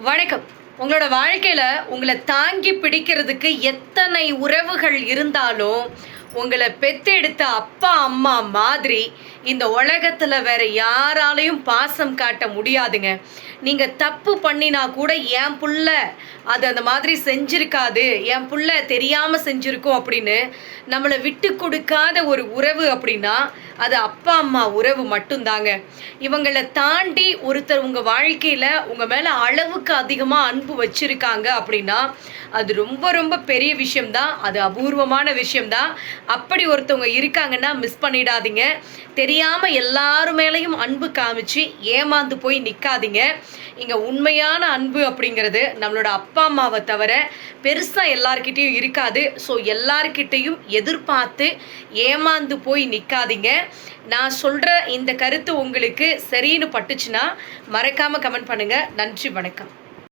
வணக்கம். உங்களோட வாழ்க்கையில உங்கள தாங்கி பிடிக்கிறதுக்கு எத்தனை உறவுகள் இருந்தாலும், உங்கள பெத்தெடுத்த அப்பா, அம்மா மாதிரி இந்த உலகத்துல வேற யாராலயும் பாசம் காட்ட முடியாதுங்க. நீங்க தப்பு பண்ணினா கூட, "என் புள்ள அது அந்த மாதிரி செஞ்சிருக்காது. என் புள்ள தெரியாம செஞ்சிருக்கும்." அப்படின்னு நம்மள விட்டு குடுக்காத ஒரு உறவு அப்படின்னா, அது அப்பா, அம்மா உறவு மட்டும் தாங்க. இவங்கள தாண்டி ஒருத்தர் உங்க வாழ்க்கையில உங்க மேல அளவுக்கு அதிகமா அன்பு வச்சிருக்காங்க அப்படின்னா, அது ரொம்ப ரொம்ப பெரிய விஷயம் தான். அது அபூர்வமான விஷயம் தான். அப்படி ஒருத்தவங்க இருக்காங்கன்னா மிஸ் பண்ணிடாதீங்க. தெரியாம எல்லார் மேலயும் அன்பு காமிச்சு ஏமாந்து போய் நிக்காதீங்க. இங்க உண்மையான அன்பு அப்படிங்கிறது நம்மளோட அப்பா, அம்மாவ தவிர பெருசா எல்லார்கிட்டயும் இருக்காது. ஸோ எல்லார்கிட்டயும் எதிர்பார்த்து ஏமாந்து போய் நிக்காதீங்க. நான் சொல்ற இந்த கருத்து உங்களுக்கு சரின்னு பட்டுச்சுன்னா, மறக்காம கமெண்ட் பண்ணுங்க. நன்றி, வணக்கம்.